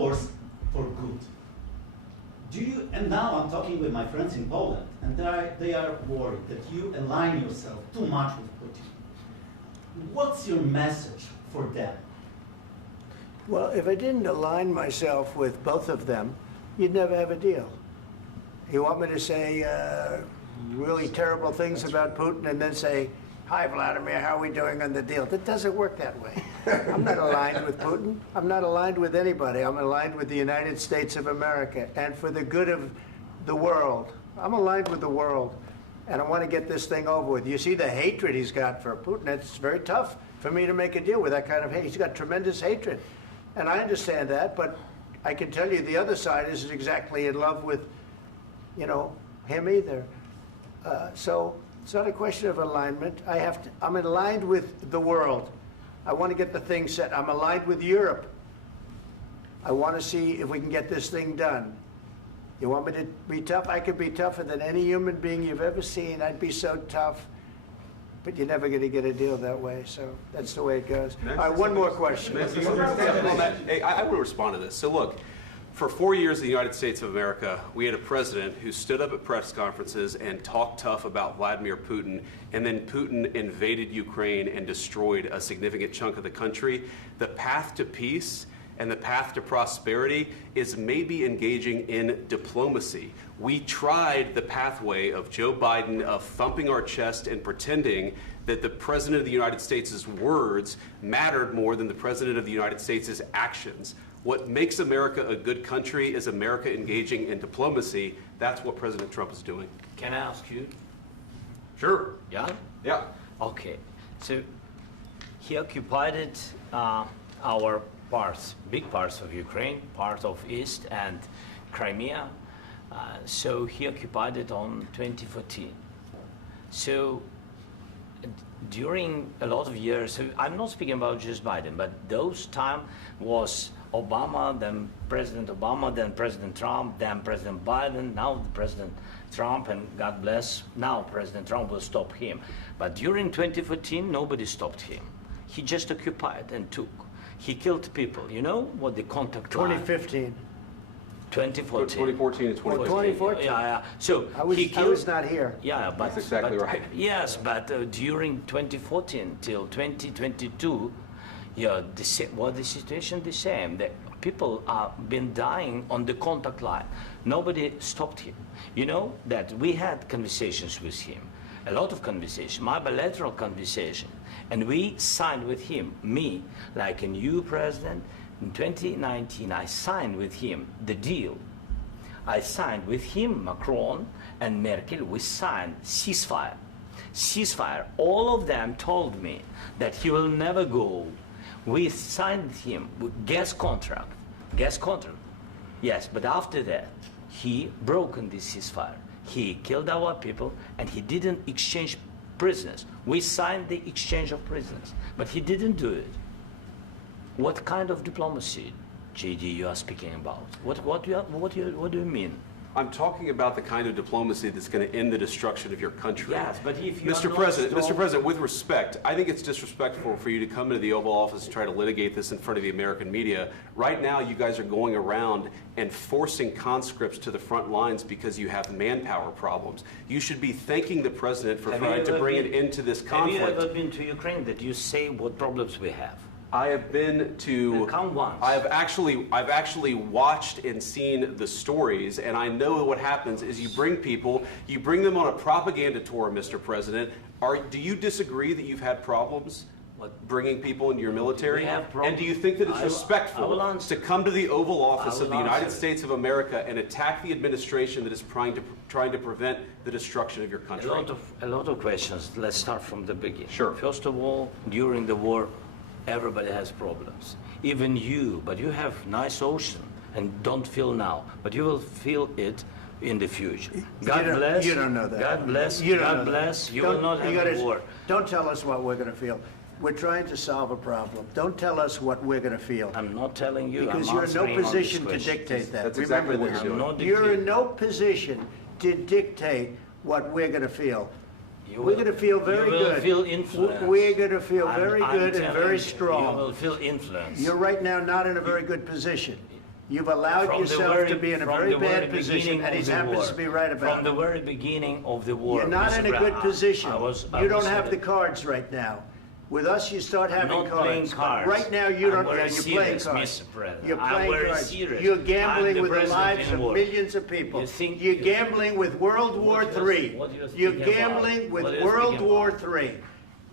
force for good. And now I'm talking with my friends in Poland, and they are worried that you align yourself too much with Putin. What's your message for them? Well, if I didn't align myself with both of them, you'd never have a deal. You want me to say really terrible things about Putin and then say, "Hi, Vladimir, how are we doing on the deal?" That doesn't work that way. I'm not aligned with Putin. I'm not aligned with anybody. I'm aligned with the United States of America. And for the good of the world, I'm aligned with the world. And I want to get this thing over with. You see the hatred he's got for Putin. It's very tough for me to make a deal with that kind of hate. He's got tremendous hatred. And I understand that, but I can tell you the other side isn't exactly in love with, him either. So it's not a question of alignment. I'm aligned with the world. I want to get the thing set. I'm aligned with Europe. I want to see if we can get this thing done. You want me to be tough? I could be tougher than any human being you've ever seen. I'd be so tough. But you're never going to get a deal that way, so that's the way it goes. All right, one more question. Hey, I will respond to this. So look, for 4 years in the United States of America, we had a president who stood up at press conferences and talked tough about Vladimir Putin, and then Putin invaded Ukraine and destroyed a significant chunk of the country. The path to peace and the path to prosperity is maybe engaging in diplomacy. We tried the pathway of Joe Biden of thumping our chest and pretending that the President of the United States' words mattered more than the President of the United States' actions. What makes America a good country is America engaging in diplomacy. That's what President Trump is doing. Can I ask you? Sure. Yeah? Yeah. Okay. So he occupied our parts, big parts of Ukraine, part of East and Crimea. So he occupied it on 2014. So during a lot of years, so I'm not speaking about just Biden, but those time was Obama, then President Obama, then President Trump, then President Biden, now President Trump, and God bless, now President Trump will stop him. But during 2014, nobody stopped him. He just occupied and took. He killed people. You know what the contact line? 2015. 2014 2014. and 2015. 2014. Yeah. So I was not here. Yeah, but that's exactly right. Yes, but during 2014 till 2022, the situation the same. The people are been dying on the contact line. Nobody stopped him. You know that we had conversations with him, a lot of conversation, my bilateral conversation, and we signed with him. Me, like a new president. In 2019, I signed with him the deal. I signed with him, Macron and Merkel, we signed ceasefire. Ceasefire. All of them told me that he will never go. We signed with him with gas contract. Gas contract. Yes, but after that, he broken this ceasefire. He killed our people and he didn't exchange prisoners. We signed the exchange of prisoners, but he didn't do it. What kind of diplomacy, JD, you are speaking about? What do you mean? I'm talking about the kind of diplomacy that's going to end the destruction of your country. Yes, but if you Mr. President, with respect, I think it's disrespectful for you to come into the Oval Office and try to litigate this in front of the American media. Right now, you guys are going around and forcing conscripts to the front lines because you have manpower problems. You should be thanking the President for trying to bring an end to this conflict. Have you ever been to Ukraine that you say what problems we have? I have been to. Count once. I've actually watched and seen the stories, and I know what happens is you bring them on a propaganda tour, Mr. President. Do you disagree that you've had problems bringing people into your military? And do you think that it's respectful to come to the Oval Office of the United States of America and attack the administration that is trying to prevent the destruction of your country? A lot of questions. Let's start from the beginning. Sure. First of all, during the war, everybody has problems, even you, but you have nice ocean and don't feel now, but you will feel it in the future. God bless. You don't know that. God bless. God bless. You will not have a war. Don't tell us what we're going to feel. We're trying to solve a problem. Don't tell us what we're going to feel. I'm not telling you. Because you're in no position to dictate that. That's exactly what you're doing. You're in no position to dictate what we're going to feel. We're going to feel very good. You will feel influence. We're going to feel very good and very strong. You will feel influence. You're right now not in a very good position. You've allowed From the yourself very- to be in a from very the very bad position, beginning and he of the happens war. to be right about From the it. very beginning of the war. You're not Mr. in a good Brown, position. I You don't was have in the a- cards right now. With us, you start having not cards. playing But cards. right now, you don't. I'm very You're playing serious, cards. Mr. President. You're I'm playing very cards. serious. You're I'm gambling the with the president lives in of war. millions of people. You think- You're gambling with World War What do you- III. what do you You're think about? gambling with What do you World think War about? III.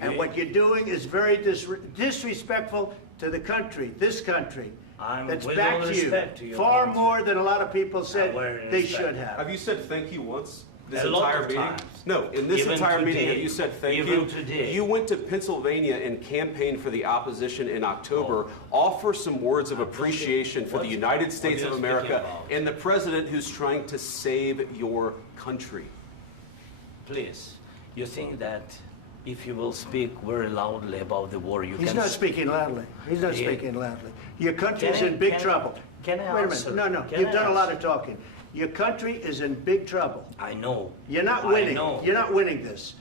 And You- what you're doing is very disrespectful to the country, this country. I'm That's with back all to respect to you. your Far country. more than a lot of people said very they respect. should have. Have you said thank you once? This A lot entire of meeting? times. No, in this Even entire meeting, today. have you said thank Even you? today. You went to Pennsylvania and campaigned for the opposition in October. Offer some words of appreciation for the United States what of are you speaking America about? and the president who's trying to save your country. Please, you think that if you will speak very loudly about the war, you He's can... not speaking loudly. He's not Yeah. speaking loudly. Your country is Can I- in big can- trouble. can I Wait a answer? minute. No, Can you've I done a lot answer? of talking. Your country is in big trouble. I know. You're not I winning. know. You're not winning this.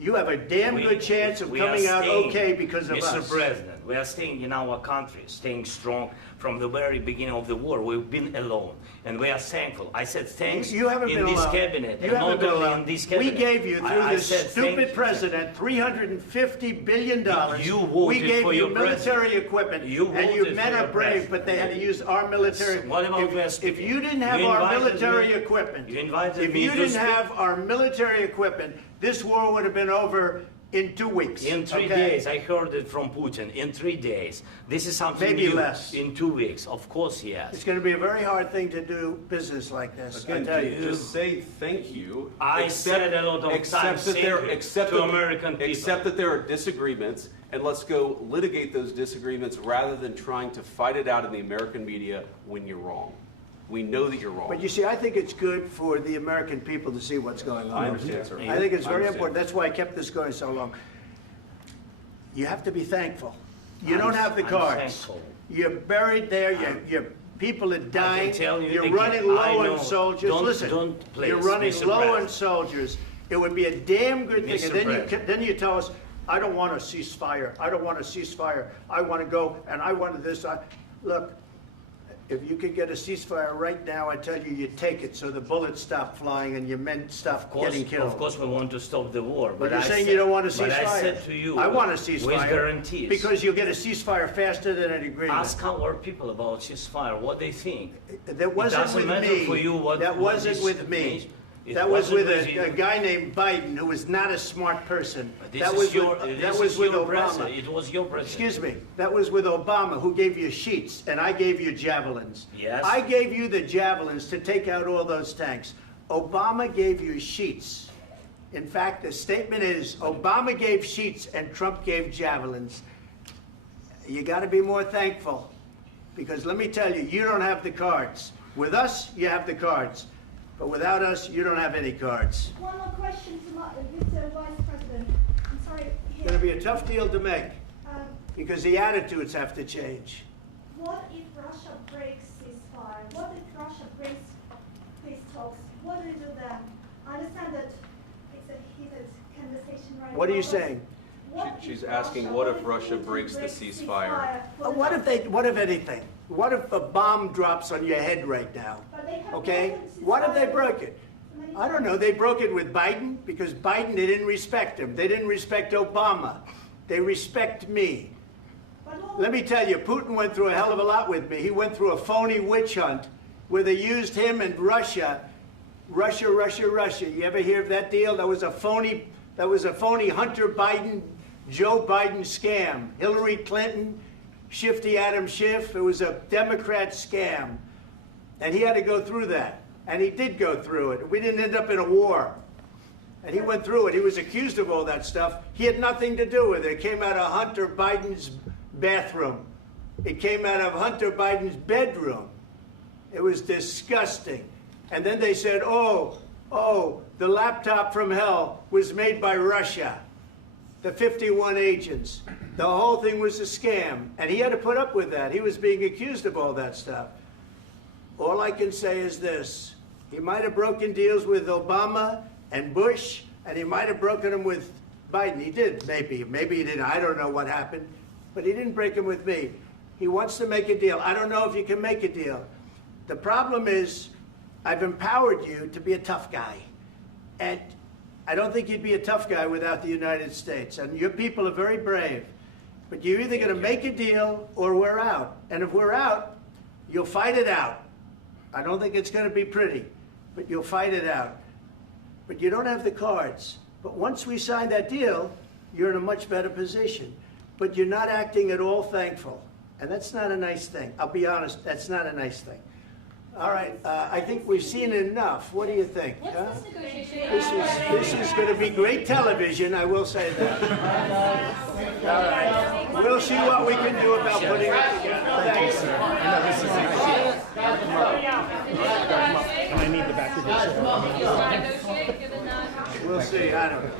You have a damn We- good chance of we are coming out staying- okay because of Mr. us. President, we are staying in our country, staying strong from the very beginning of the war. We've been alone, and we are thankful. I said thanks You haven't in been this alone. cabinet, You and haven't not been only alone. in this We cabinet. gave you, through I this said thank stupid you. president, $350 billion. You voted We gave for you your military president. equipment, You and you voted men for are your brave, president. but they had to use our military. What about Vance? If you didn't have You our invited military me- equipment, you invited if me you to didn't speak- have our military equipment, this war would have been over in 2 weeks. In 3 okay? days, I heard it from Putin. In 3 days, this is something Maybe new. less. In 2 weeks, of course, yes. It's going to be a very hard thing to do business like this. I Again, tell you. just say thank you. I said a lot of except times that thank there, you except to that- American people. Except that there are disagreements, and let's go litigate those disagreements rather than trying to fight it out in the American media when you're wrong. We know that you're wrong. But you see, I think it's good for the American people to see what's going on. I understand, sir. I think it's I very understand. important. That's why I kept this going so long. You have to be thankful. You don't have the I'm cards. thankful. You're buried there. Your people are dying. tell you You're again, running low I know. on soldiers. Don't- Listen, don't please, you're running Mr. low on President. soldiers. It would be a damn good thing. Mr. And then President. then you tell us, I don't want a ceasefire. I don't want a ceasefire. I want to go and I want this. Look, if you could get a ceasefire right now, I tell you, you'd take it so the bullets stop flying and your men stop getting killed. Of course, we want to stop the war. But you're I saying said- you don't want a ceasefire. But I said to you, I want a ceasefire. with guarantees. Because you'll get a ceasefire faster than an agreement. Ask our people about ceasefire, what they think. That wasn't doesn't with matter me. for you what- That what wasn't this with me. means. It That was wasn't with with you. a guy named Biden who was not a smart person. This That is was your, with, this that was is with your Obama. president. It was your president. Excuse me. That was with Obama, who gave you sheets, and I gave you javelins. Yes. I gave you the javelins to take out all those tanks. Obama gave you sheets. In fact, the statement is Obama gave sheets and Trump gave javelins. You got to be more thankful, because let me tell you, you don't have the cards. With us, you have the cards. But without us, you don't have any cards. One more question to Mr. Vice President. I'm sorry. It's going to be a tough deal to make, Um, because the attitudes have to change. what if Russia breaks ceasefire? What if Russia breaks peace talks? What do you do then? I understand that it's a heated conversation right now. What are you but saying? what She's if asking, what if Russia Putin breaks the breaks ceasefire? for the What if time? what if anything? What if a bomb drops on your head right now? But they have Okay? broken What if they ceasefire broke it? many I don't times. know. They broke it with Biden because Biden, they didn't respect him. They didn't respect Obama. They respect me. But what- Let me tell you, Putin went through a hell of a lot with me. He went through a phony witch hunt where they used him and Russia. Russia. You ever hear of that deal? That was a phony Hunter Biden, Joe Biden scam. Hillary Clinton, Shifty Adam Schiff. It was a Democrat scam. And he had to go through that. And he did go through it. We didn't end up in a war. And he went through it. He was accused of all that stuff. He had nothing to do with it. It came out of Hunter Biden's bathroom. It came out of Hunter Biden's bedroom. It was disgusting. And then they said, oh, the laptop from hell was made by Russia. The 51 agents. The whole thing was a scam. And he had to put up with that. He was being accused of all that stuff. All I can say is this. He might have broken deals with Obama and Bush, and he might have broken them with Biden. He did, maybe. Maybe he didn't. I don't know what happened. But he didn't break them with me. He wants to make a deal. I don't know if you can make a deal. The problem is I've empowered you to be a tough guy. And I don't think you'd be a tough guy without the United States. And your people are very brave. But you're either going to make a deal or we're out. And if we're out, you'll fight it out. I don't think it's going to be pretty, but you'll fight it out. But you don't have the cards. But once we sign that deal, you're in a much better position. But you're not acting at all thankful. And that's not a nice thing. I'll be honest, that's not a nice thing. All right, I think we've seen enough. What do you think? Huh? This is going to be great television, I will say that. All right. We'll see what we can do about putting it together. Thank you, sir. I know this is and I need the back of your chair. We'll see. I don't know.